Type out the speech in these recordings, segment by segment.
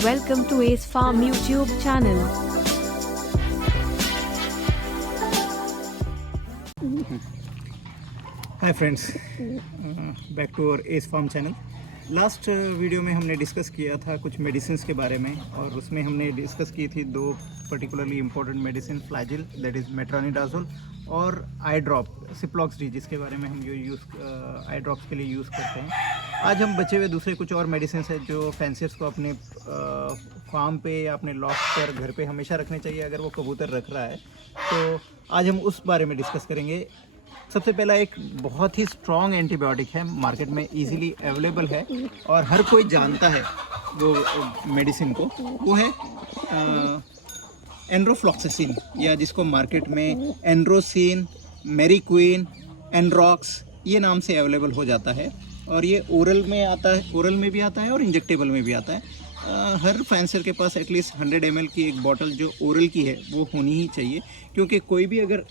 Welcome to Ace Farm YouTube channel. Hi friends, back to our Ace Farm channel. Last video में हमने discuss किया था कुछ medicines के बारे में, और उसमें हमने डिस्कस की थी दो particularly important medicine, Flagyl that is metronidazole और आई ड्रॉप सिप्लॉक्स डी, जिसके बारे में हम जो आई ड्रॉप्स के लिए यूज़ करते हैं। आज हम बचे हुए दूसरे कुछ और मेडिसिन है जो फैंसियर्स को अपने फार्म पे या अपने लॉफ्ट पर घर पे हमेशा रखने चाहिए अगर वो कबूतर रख रहा है। तो आज हम उस बारे में डिस्कस करेंगे। सबसे पहला एक बहुत ही स्ट्रॉन्ग एंटीबायोटिक है, मार्केट में इजीली अवेलेबल है और हर कोई जानता है वो मेडिसिन को, वो है एंड्रोफ्लॉक्सासिन, या जिसको मार्केट में एंड्रोसिन, मेरिक्विन, एंड्रॉक्स ये नाम से अवेलेबल हो जाता है। और ये ओरल में आता है, ओरल में भी आता है और इंजेक्टेबल में भी आता है। हर फैंसर के पास एटलीस्ट 100 ml की एक बॉटल जो ओरल की है वो होनी ही चाहिए, क्योंकि कोई भी अगर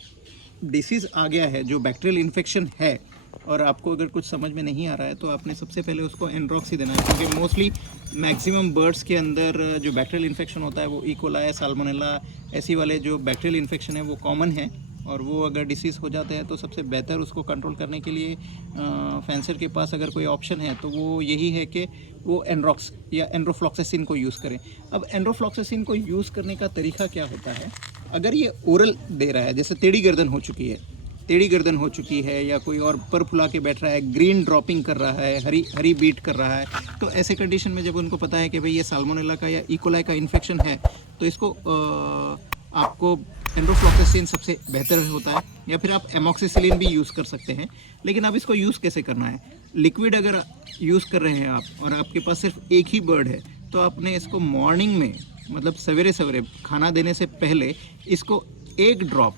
डिसीज़ आ गया है जो बैक्टीरियल इन्फेक्शन है और आपको अगर कुछ समझ में नहीं आ रहा है तो आपने सबसे पहले उसको एंड्रॉक्स ही देना है, क्योंकि मोस्टली मैक्सिमम बर्ड्स के अंदर जो बैक्टीरियल इन्फेक्शन होता है वो इकोलाई, साल्मोनेला ऐसी वाले जो बैक्टीरियल इन्फेक्शन है वो कॉमन है। और वो अगर डिसीज़ हो जाते हैं तो सबसे बेहतर उसको कंट्रोल करने के लिए फैंसर के पास अगर कोई ऑप्शन है तो वो यही है कि वो एंड्रॉक्स या एंड्रोफ्लॉक्सासिन को यूज़ करें। अब एंड्रोफ्लॉक्सासिन को यूज़ करने का तरीका क्या होता है, अगर ये ओरल दे रहा है, जैसे टेढ़ी गर्दन हो चुकी है या कोई और पर फुला के बैठ रहा है, ग्रीन ड्रॉपिंग कर रहा है, हरी बीट कर रहा है, तो ऐसे कंडीशन में जब उनको पता है कि भाई ये साल्मोनेला का या इकोलाई का इन्फेक्शन है तो इसको आपको एंड्रोफ्लॉक्सासिन सबसे बेहतर होता है, या फिर आप एमॉक्सिसिलिन भी यूज़ कर सकते हैं। लेकिन अब इसको यूज़ कैसे करना है, लिक्विड अगर यूज़ कर रहे हैं आप और आपके पास सिर्फ एक ही बर्ड है तो आपने इसको मॉर्निंग में, मतलब सवेरे सवेरे खाना देने से पहले इसको एक ड्रॉप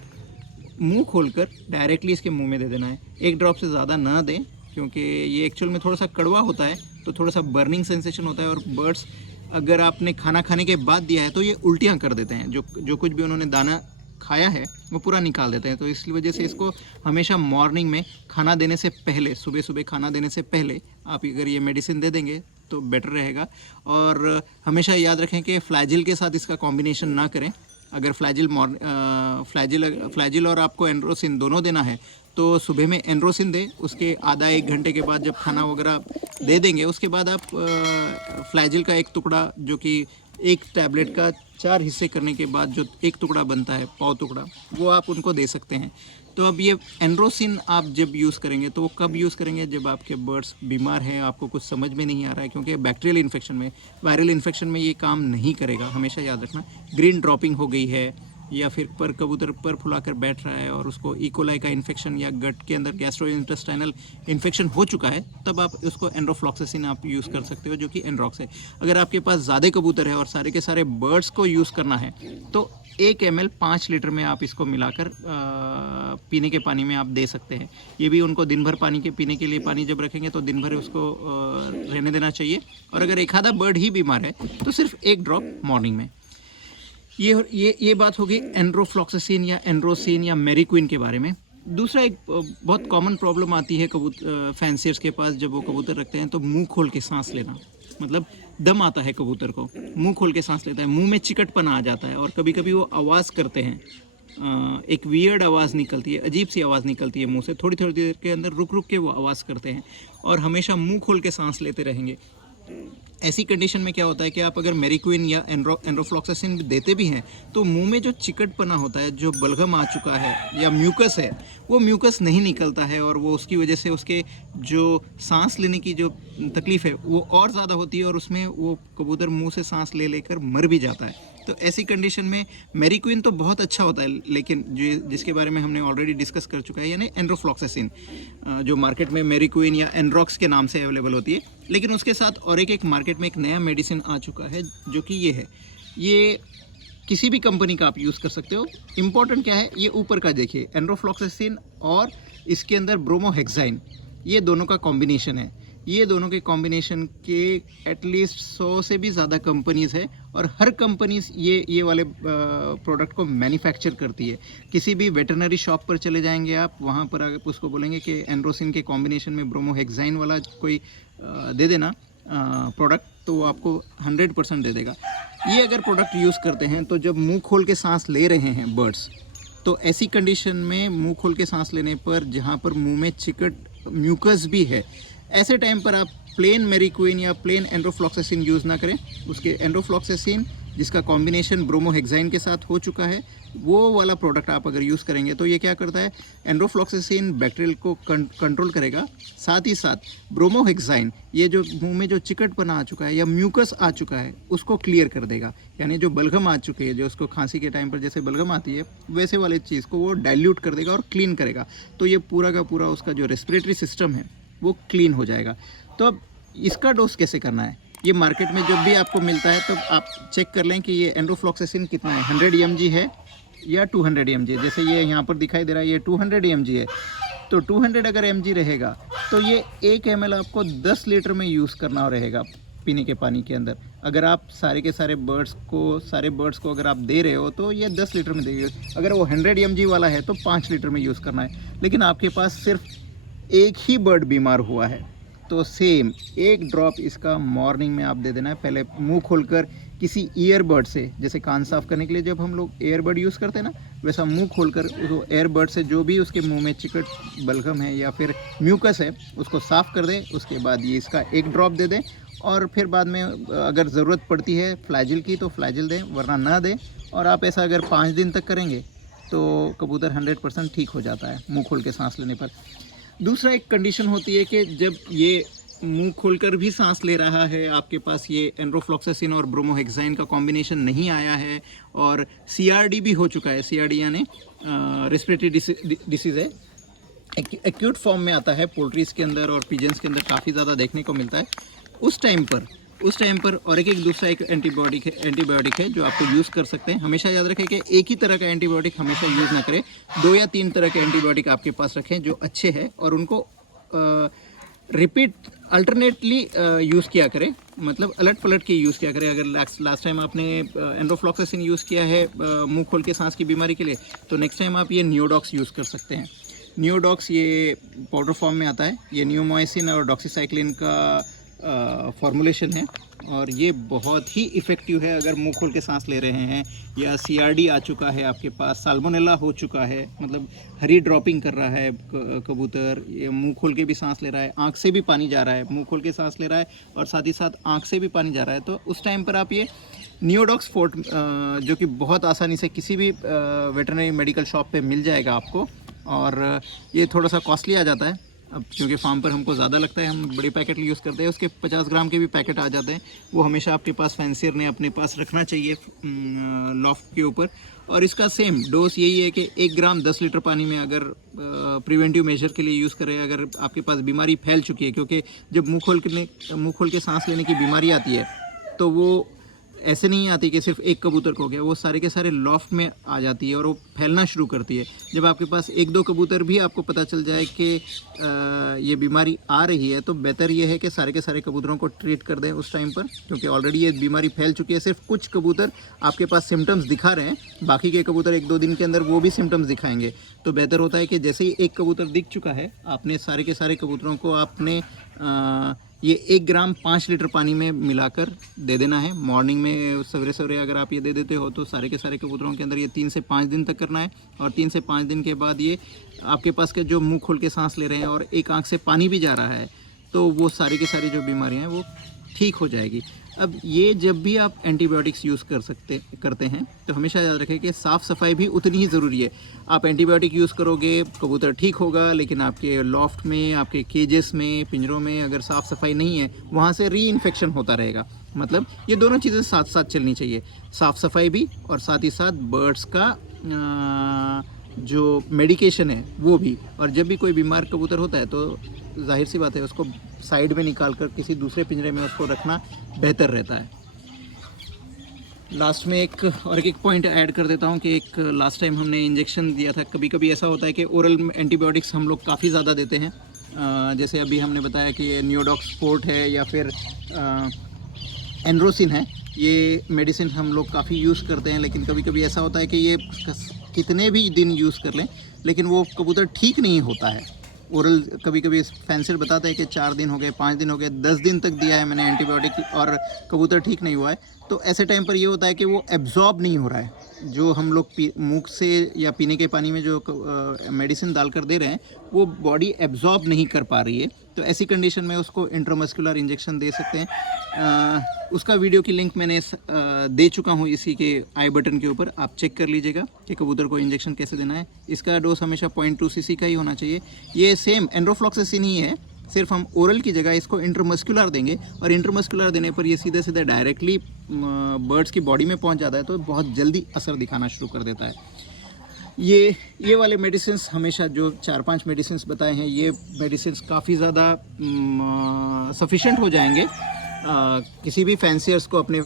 मुंह खोलकर डायरेक्टली इसके मुंह में दे देना है। एक ड्रॉप से ज़्यादा ना दें, क्योंकि ये एक्चुअल में थोड़ा सा कड़वा होता है, तो थोड़ा सा बर्निंग सेंसेशन होता है और बर्ड्स अगर आपने खाना खाने के बाद दिया है तो ये उल्टियाँ कर देते हैं, जो कुछ भी उन्होंने दाना खाया है वो पूरा निकाल देते हैं। तो इस वजह से इसको हमेशा मॉर्निंग में खाना देने से पहले, सुबह खाना देने से पहले आप अगर ये मेडिसिन दे देंगे तो बेटर रहेगा। और हमेशा याद रखें कि फ्लैजिल के साथ इसका कॉम्बिनेशन ना करें। अगर फ्लैजिल और आपको एंड्रोसिन दोनों देना है तो सुबह में एंड्रोसिन दें, उसके आधा एक घंटे के बाद जब खाना वगैरह दे देंगे उसके बाद आप फ्लैजिल का एक टुकड़ा, जो कि एक टैबलेट का 4 हिस्से करने के बाद जो एक टुकड़ा बनता है, पाव टुकड़ा, वो आप उनको दे सकते हैं। तो अब ये एंड्रोसिन आप जब यूज़ करेंगे तो वो कब यूज़ करेंगे, जब आपके बर्ड्स बीमार हैं, आपको कुछ समझ में नहीं आ रहा है, क्योंकि बैक्टीरियल इन्फेक्शन में, वायरल इन्फेक्शन में ये काम नहीं करेगा। हमेशा याद रखना, ग्रीन ड्रॉपिंग हो गई है या फिर पर कबूतर पर फुलाकर बैठ रहा है और उसको इकोलाई का इन्फेक्शन या गट के अंदर गैस्ट्रोइंटेस्टाइनल इन्फेक्शन हो चुका है, तब आप उसको एंड्रोफ्लॉक्सासिन आप यूज़ कर सकते हो, जो कि एंड्रॉक्स है। अगर आपके पास ज़्यादा कबूतर है और सारे के सारे बर्ड्स को यूज़ करना है तो 1 ml 5 लीटर में आप इसको मिलाकर पीने के पानी में आप दे सकते हैं। ये भी उनको दिन भर पीने के लिए पानी जब रखेंगे तो दिन भर उसको रहने देना चाहिए। और अगर एक आधा बर्ड ही बीमार है तो सिर्फ 1 ड्रॉप मॉर्निंग में। ये बात होगी एंड्रोफ्लॉक्सासिन या एंड्रोसिन या मेरिक्विन के बारे में। दूसरा एक बहुत कॉमन प्रॉब्लम आती है फैंसियर्स के पास, जब वो कबूतर रखते हैं तो मुंह खोल के सांस लेना, मतलब दम आता है कबूतर को, मुंह खोल के सांस लेता है, मुंह में चिकटपना आ जाता है और कभी कभी वो आवाज़ करते हैं, एक वियर्ड आवाज़ निकलती है, अजीब सी आवाज़ निकलती है मुंह से, थोड़ी थोड़ी देर के अंदर रुक के वो आवाज़ करते हैं और हमेशा मुंह खोल के सांस लेते रहेंगे। ऐसी कंडीशन में क्या होता है कि आप अगर मेरिक्विन या एंड्रोफ्लॉक्सासिन देते भी हैं तो मुंह में जो चिकटपना होता है, जो बलगम आ चुका है या म्यूकस है, वो म्यूकस नहीं निकलता है और वो उसकी वजह से उसके जो सांस लेने की जो तकलीफ़ है वो और ज़्यादा होती है और उसमें वो कबूतर मुंह से सांस ले लेकर मर भी जाता है। तो ऐसी कंडीशन में मेरिक्विन तो बहुत अच्छा होता है, लेकिन जिसके बारे में हमने ऑलरेडी डिस्कस कर चुका है, यानी एंड्रोफ्लॉक्सासिन, जो मार्केट में मेरिक्विन या एंड्रॉक्स के नाम से अवेलेबल होती है। लेकिन उसके साथ और एक मार्केट में एक नया मेडिसिन आ चुका है जो कि ये है। ये किसी भी कंपनी का आप यूज़ कर सकते हो। इम्पॉर्टेंट क्या है, ये ऊपर का देखिए, एंड्रोफ्लॉक्सासिन और इसके अंदर ब्रोमोहेक्साइन, ये दोनों का कॉम्बिनेशन है। ये दोनों के कॉम्बिनेशन के एटलीस्ट 100 से भी ज़्यादा कंपनीज़ है और हर कंपनीज ये वाले प्रोडक्ट को मैन्युफैक्चर करती है। किसी भी वेटरनरी शॉप पर चले जाएंगे आप, वहाँ पर अगर उसको बोलेंगे कि एंड्रोसिन के कॉम्बिनेशन में ब्रोमोहेक्साइन वाला कोई दे देना, प्रोडक्ट तो वो आपको 100% दे देगा। ये अगर प्रोडक्ट यूज़ करते हैं तो जब मुंह खोल के सांस ले रहे हैं बर्ड्स, तो ऐसी कंडीशन में मुंह खोल के सांस लेने पर जहाँ पर मुंह में चिकट म्यूकस भी है, ऐसे टाइम पर आप प्लेन मेरिक्विन या प्लेन एंड्रोफ्लॉक्सासिन यूज़ ना करें। उसके एंड्रोफ्लॉक्सासिन जिसका कॉम्बिनेशन ब्रोमोहेक्साइन के साथ हो चुका है, वो वाला प्रोडक्ट आप अगर यूज़ करेंगे तो ये क्या करता है, एंड्रोफ्लॉक्सासिन बैक्टीरियल को कंट्रोल करेगा, साथ ही साथ ब्रोमोहेक्साइन ये जो मुंह में जो चिकटपना आ चुका है या म्यूकस आ चुका है उसको क्लियर कर देगा। यानी जो बलगम आ चुकी है, जो उसको खांसी के टाइम पर जैसे बलगम आती है वैसे वाले चीज़ को वो डाइल्यूट कर देगा और क्लीन करेगा। तो ये पूरा का पूरा उसका जो रेस्पिरेटरी सिस्टम है वो क्लीन हो जाएगा। तो अब इसका डोज कैसे करना है, ये मार्केट में जब भी आपको मिलता है तो आप चेक कर लें कि ये एंड्रोफ्लॉक्सासिन कितना है, 100 mg है या 200 mg है। जैसे ये यहाँ पर दिखाई दे रहा है ये 200 mg है, तो 200 अगर mg रहेगा तो ये 1 ml आपको 10 लीटर में यूज़ करना रहेगा पीने के पानी के अंदर। अगर आप सारे के सारे बर्ड्स को अगर आप दे रहे हो तो ये 10 लीटर में देंगे। अगर वो 100 mg वाला है तो 5 लीटर में यूज़ करना है। लेकिन आपके पास सिर्फ एक ही बर्ड बीमार हुआ है तो सेम 1 ड्रॉप इसका मॉर्निंग में आप दे देना है। पहले मुंह खोलकर किसी ईयरबड से, जैसे कान साफ करने के लिए जब हम लोग ईयरबड यूज़ करते हैं ना, वैसा मुंह खोलकर उस ईयरबड से जो भी उसके मुंह में चिकट बलगम है या फिर म्यूकस है उसको साफ़ कर दें। उसके बाद ये इसका 1 ड्रॉप दे दें और फिर बाद में अगर ज़रूरत पड़ती है फ्लैजिल की तो फ्लैजिल दें, वरना ना दें। और आप ऐसा अगर 5 दिन तक करेंगे तो कबूतर 100% ठीक हो जाता है मुँह खोल के सांस लेने पर। दूसरा एक कंडीशन होती है कि जब ये मुंह खोलकर भी सांस ले रहा है, आपके पास ये एंड्रोफ्लॉक्सासिन और ब्रोमोहेक्साइन का कॉम्बिनेशन नहीं आया है और CRD भी हो चुका है। CRD यानी रेस्पिरेटरी डिसीज़ है, एक्यूट फॉर्म में आता है, पोल्ट्रीज़ के अंदर और पिजन्स के अंदर काफ़ी ज़्यादा देखने को मिलता है। उस टाइम पर और एक दूसरा एक एंटीबायोटिक है जो आपको यूज़ कर सकते हैं। हमेशा याद रखें कि एक ही तरह का एंटीबायोटिक हमेशा यूज़ ना करें, 2 या 3 तरह के एंटीबायोटिक आपके पास रखें जो अच्छे हैं और उनको रिपीट अल्टरनेटली यूज़ किया करें, मतलब अलट पलट के यूज़ किया करें। अगर लास्ट टाइम आपने एंड्रोफ्लॉक्सासिन यूज़ किया है मुंह खोल के सांस की बीमारी के लिए, तो नेक्स्ट टाइम आप ये नियोडॉक्स यूज़ कर सकते हैं। नियोडॉक्स ये पाउडर फॉर्म में आता है, ये नियोमाइसिन और डॉक्सीसाइक्लिन का फॉर्मुलेशन है और ये बहुत ही इफ़ेक्टिव है अगर मुंह खोल के सांस ले रहे हैं या CRD आ चुका है आपके पास, साल्मोनेला हो चुका है, मतलब हरी ड्रॉपिंग कर रहा है कबूतर, ये मुंह खोल के भी सांस ले रहा है, आँख से भी पानी जा रहा है, मुंह खोल के सांस ले रहा है और साथ ही साथ आँख से भी पानी जा रहा है, तो उस टाइम पर आप ये नियोडॉक्स फोर्ट जो कि बहुत आसानी से किसी भी वेटरनरी मेडिकल शॉप पे मिल जाएगा आपको, और ये थोड़ा सा कॉस्टली आ जाता है। अब क्योंकि फार्म पर हमको ज़्यादा लगता है, हम बड़ी पैकेट यूज़ करते हैं, उसके 50 ग्राम के भी पैकेट आ जाते हैं, वो हमेशा आपके पास फैंसियर ने अपने पास रखना चाहिए लॉफ्ट के ऊपर। और इसका सेम डोज यही है कि 1 ग्राम 10 लीटर पानी में अगर प्रिवेंटिव मेजर के लिए यूज़ करें, अगर आपके पास बीमारी फैल चुकी है, क्योंकि जब मुँह खोल के सांस लेने की बीमारी आती है तो वो ऐसे नहीं आती कि सिर्फ एक कबूतर को हो गया, वो सारे के सारे लॉफ्ट में आ जाती है और वो फैलना शुरू करती है। जब आपके पास 1-2 कबूतर भी आपको पता चल जाए कि ये बीमारी आ रही है, तो बेहतर ये है कि सारे के सारे कबूतरों को ट्रीट कर दें उस टाइम पर, क्योंकि ऑलरेडी ये बीमारी फैल चुकी है। सिर्फ कुछ कबूतर आपके पास सिम्टम्स दिखा रहे हैं, बाकी के कबूतर 1-2 दिन के अंदर वो भी सिम्टम्स दिखाएंगे। तो बेहतर होता है कि जैसे ही एक कबूतर दिख चुका है, आपने सारे के सारे कबूतरों को आपने ये 1 ग्राम 5 लीटर पानी में मिलाकर दे देना है। मॉर्निंग में सवेरे सवेरे अगर आप ये दे देते हो तो सारे के सारे कबूतरों के अंदर ये 3 से 5 दिन तक करना है, और 3 से 5 दिन के बाद ये आपके पास के जो मुंह खोल के सांस ले रहे हैं और एक आंख से पानी भी जा रहा है, तो वो सारी की सारी जो बीमारियां हैं वो ठीक हो जाएगी। अब ये जब भी आप एंटीबायोटिक्स यूज़ करते हैं तो हमेशा याद रखें कि साफ़ सफाई भी उतनी ही ज़रूरी है। आप एंटीबायोटिक यूज़ करोगे, कबूतर ठीक होगा, लेकिन आपके लॉफ्ट में, आपके केजेस में, पिंजरों में अगर साफ़ सफाई नहीं है, वहाँ से री इन्फेक्शन होता रहेगा। मतलब ये दोनों चीज़ें साथ साथ चलनी चाहिए, साफ़ सफाई भी और साथ ही साथ बर्ड्स का जो मेडिकेशन है वो भी। और जब भी कोई बीमार कबूतर होता है तो जाहिर सी बात है उसको साइड में निकाल कर किसी दूसरे पिंजरे में उसको रखना बेहतर रहता है। लास्ट में एक पॉइंट ऐड कर देता हूँ कि एक लास्ट टाइम हमने इंजेक्शन दिया था। कभी कभी ऐसा होता है कि ओरल एंटीबायोटिक्स हम लोग काफ़ी ज़्यादा देते हैं, जैसे अभी हमने बताया कि ये नियोडॉक्स फोर्ट है या फिर एनरोसिन है, ये मेडिसिन हम लोग काफ़ी यूज़ करते हैं। लेकिन कभी कभी ऐसा होता है कि ये कितने भी दिन यूज़ कर लें लेकिन वो कबूतर ठीक नहीं होता है। ओरल कभी कभी फैंसर बताता है कि 4 दिन हो गए, 5 दिन हो गए, 10 दिन तक दिया है मैंने एंटीबायोटिक और कबूतर ठीक नहीं हुआ है, तो ऐसे टाइम पर ये होता है कि वो एब्जॉर्ब नहीं हो रहा है। जो हम लोग मुँह से या पीने के पानी में जो मेडिसिन डालकर दे रहे हैं वो बॉडी एब्जॉर्ब नहीं कर पा रही है। तो ऐसी कंडीशन में उसको इंट्रामस्कुलर इंजेक्शन दे सकते हैं। उसका वीडियो की लिंक मैंने दे चुका हूँ इसी के आई बटन के ऊपर, आप चेक कर लीजिएगा कि कबूतर को इंजेक्शन कैसे देना है। इसका डोज हमेशा 0.2 cc का ही होना चाहिए। ये सेम एंड्रोफ्लॉक्सासिन ही है, सिर्फ हम ओरल की जगह इसको इंट्रामस्कुलर देंगे, और इंट्रामस्कुलर देने पर ये सीधे सीधे डायरेक्टली बर्ड्स की बॉडी में पहुंच जाता है, तो बहुत जल्दी असर दिखाना शुरू कर देता है। ये वाले मेडिसिन्स हमेशा जो 4-5 मेडिसिन्स बताए हैं, ये मेडिसिन्स काफ़ी ज़्यादा सफिशेंट हो जाएंगे किसी भी फैंसियर्स को अपने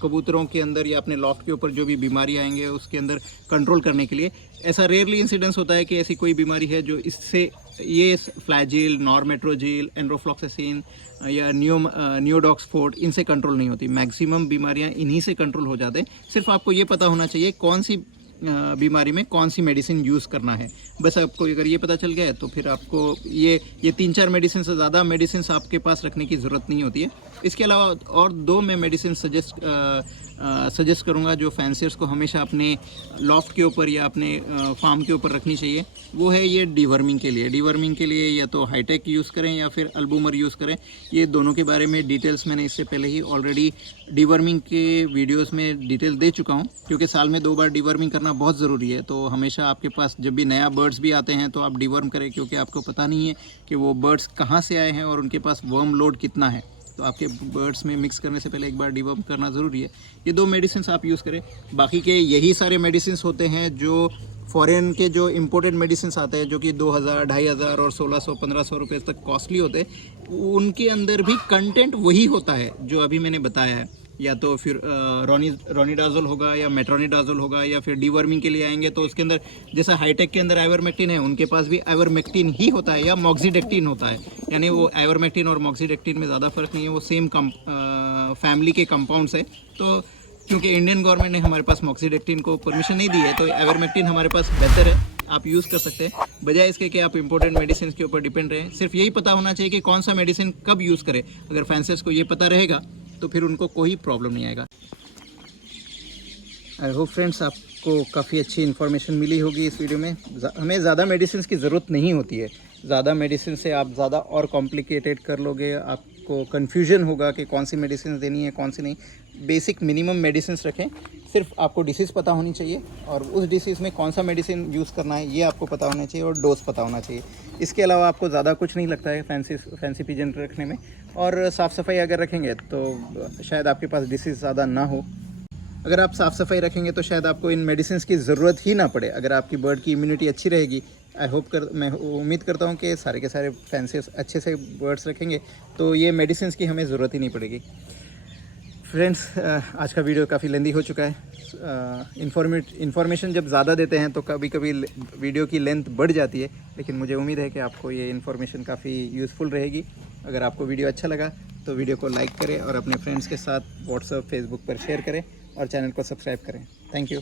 कबूतरों के अंदर या अपने लॉफ्ट के ऊपर जो भी बीमारी आएंगे उसके अंदर कंट्रोल करने के लिए। ऐसा रेयरली इंसिडेंस होता है कि ऐसी कोई बीमारी है जो इससे, ये फ्लैजिल, नॉर्मेट्रोजिल, एंड्रोफ्लॉक्सासिन या नियोडॉक्सफोर्ड, इनसे कंट्रोल नहीं होती। मैक्सिमम बीमारियां इन्हीं से कंट्रोल हो जाते हैं। सिर्फ आपको ये पता होना चाहिए कौन सी बीमारी में कौन सी मेडिसिन यूज़ करना है। बस आपको अगर ये पता चल गया है तो फिर आपको ये 3-4 मेडिसिन से ज़्यादा मेडिसिन आपके पास रखने की ज़रूरत नहीं होती है। इसके अलावा और 2 मैं मेडिसिन सजेस्ट करूँगा जो फैंसियर्स को हमेशा अपने लॉफ्ट के ऊपर या अपने फार्म के ऊपर रखनी चाहिए। वो है ये डिवर्मिंग के लिए। डिवर्मिंग के लिए या तो हाईटेक यूज़ करें या फिर अल्बूमर यूज़ करें। ये दोनों के बारे में डिटेल्स मैंने इससे पहले ही ऑलरेडी डिवर्मिंग के वीडियोस में डिटेल दे चुका हूँ, क्योंकि साल में 2 बार डिवर्मिंग करना बहुत ज़रूरी है। तो हमेशा आपके पास जब भी नया बर्ड्स भी आते हैं तो आप डिवर्म करें, क्योंकि आपको पता नहीं है कि वो बर्ड्स कहाँ से आए हैं और उनके पास वर्म लोड कितना है। तो आपके बर्ड्स में मिक्स करने से पहले एक बार डिवर्म करना ज़रूरी है। ये 2 मेडिसिन आप यूज़ करें। बाकी के यही सारे मेडिसिन होते हैं जो फॉरेन के जो इम्पोर्टेड मेडिसिन आते हैं, जो कि 2000, 2500 और 1600-1500 रुपये तक कॉस्टली होते हैं, उनके अंदर भी कंटेंट वही होता है जो अभी मैंने बताया है। या तो फिर रोनिडाजोल होगा या मेट्रोनिडाजोल होगा, या फिर डिवर्मिंग के लिए आएंगे तो उसके अंदर जैसा हाईटेक के अंदर आइवरमेक्टिन है, उनके पास भी आइवरमेक्टिन ही होता है या मॉक्सीडेक्टिन होता है। यानी वो आइवरमेक्टिन और मॉक्सीडेक्टिन में ज़्यादा फर्क नहीं है, वो सेम फैमिली के कंपाउंड्स है। तो क्योंकि इंडियन गवर्नमेंट ने हमारे पास मॉक्सीडेक्टिन को परमिशन नहीं दी है, तो आइवरमेक्टिन हमारे पास बेहतर है, आप यूज़ कर सकते हैं, बजाय इसके कि आप इंपोर्टेड मेडिसिन के ऊपर डिपेंड रहें। सिर्फ यही पता होना चाहिए कि कौन सा मेडिसिन कब यूज़ करें। अगर फैंसियर्स को ये पता रहेगा तो फिर उनको कोई प्रॉब्लम नहीं आएगा। आई होप फ्रेंड्स आपको काफ़ी अच्छी इन्फॉर्मेशन मिली होगी इस वीडियो में। हमें ज़्यादा मेडिसिन की ज़रूरत नहीं होती है। ज़्यादा मेडिसिन से आप ज़्यादा और कॉम्प्लिकेटेड कर लोगे, आपको कन्फ्यूजन होगा कि कौन सी मेडिसिन देनी है कौन सी नहीं। बेसिक मिनिमम मेडिसिन रखें, सिर्फ आपको डिसीज़ पता होनी चाहिए और उस डिसीज़ में कौन सा मेडिसिन यूज़ करना है ये आपको पता होना चाहिए और डोज पता होना चाहिए। इसके अलावा आपको ज़्यादा कुछ नहीं लगता है फैंसी पिजन रखने में। और साफ़ सफाई अगर रखेंगे तो शायद आपके पास डिसीज़ ज़्यादा ना हो। अगर आप साफ़ सफाई रखेंगे तो शायद आपको इन मेडिसिन की ज़रूरत ही ना पड़े। अगर आपकी बर्ड की इम्यूनिटी अच्छी रहेगी, मैं उम्मीद करता हूँ कि सारे के सारे फैंसियर्स अच्छे से बर्ड्स रखेंगे तो ये मेडिसिन की हमें ज़रूरत ही नहीं पड़ेगी। फ्रेंड्स, आज का वीडियो काफ़ी लेंदी हो चुका है। इन्फॉर्मेशन जब ज़्यादा देते हैं तो कभी कभी वीडियो की लेंथ बढ़ जाती है, लेकिन मुझे उम्मीद है कि आपको ये इन्फॉर्मेशन काफ़ी यूज़फुल रहेगी। अगर आपको वीडियो अच्छा लगा तो वीडियो को लाइक करें और अपने फ्रेंड्स के साथ व्हाट्सएप, फेसबुक पर शेयर करें और चैनल को सब्सक्राइब करें। Thank you.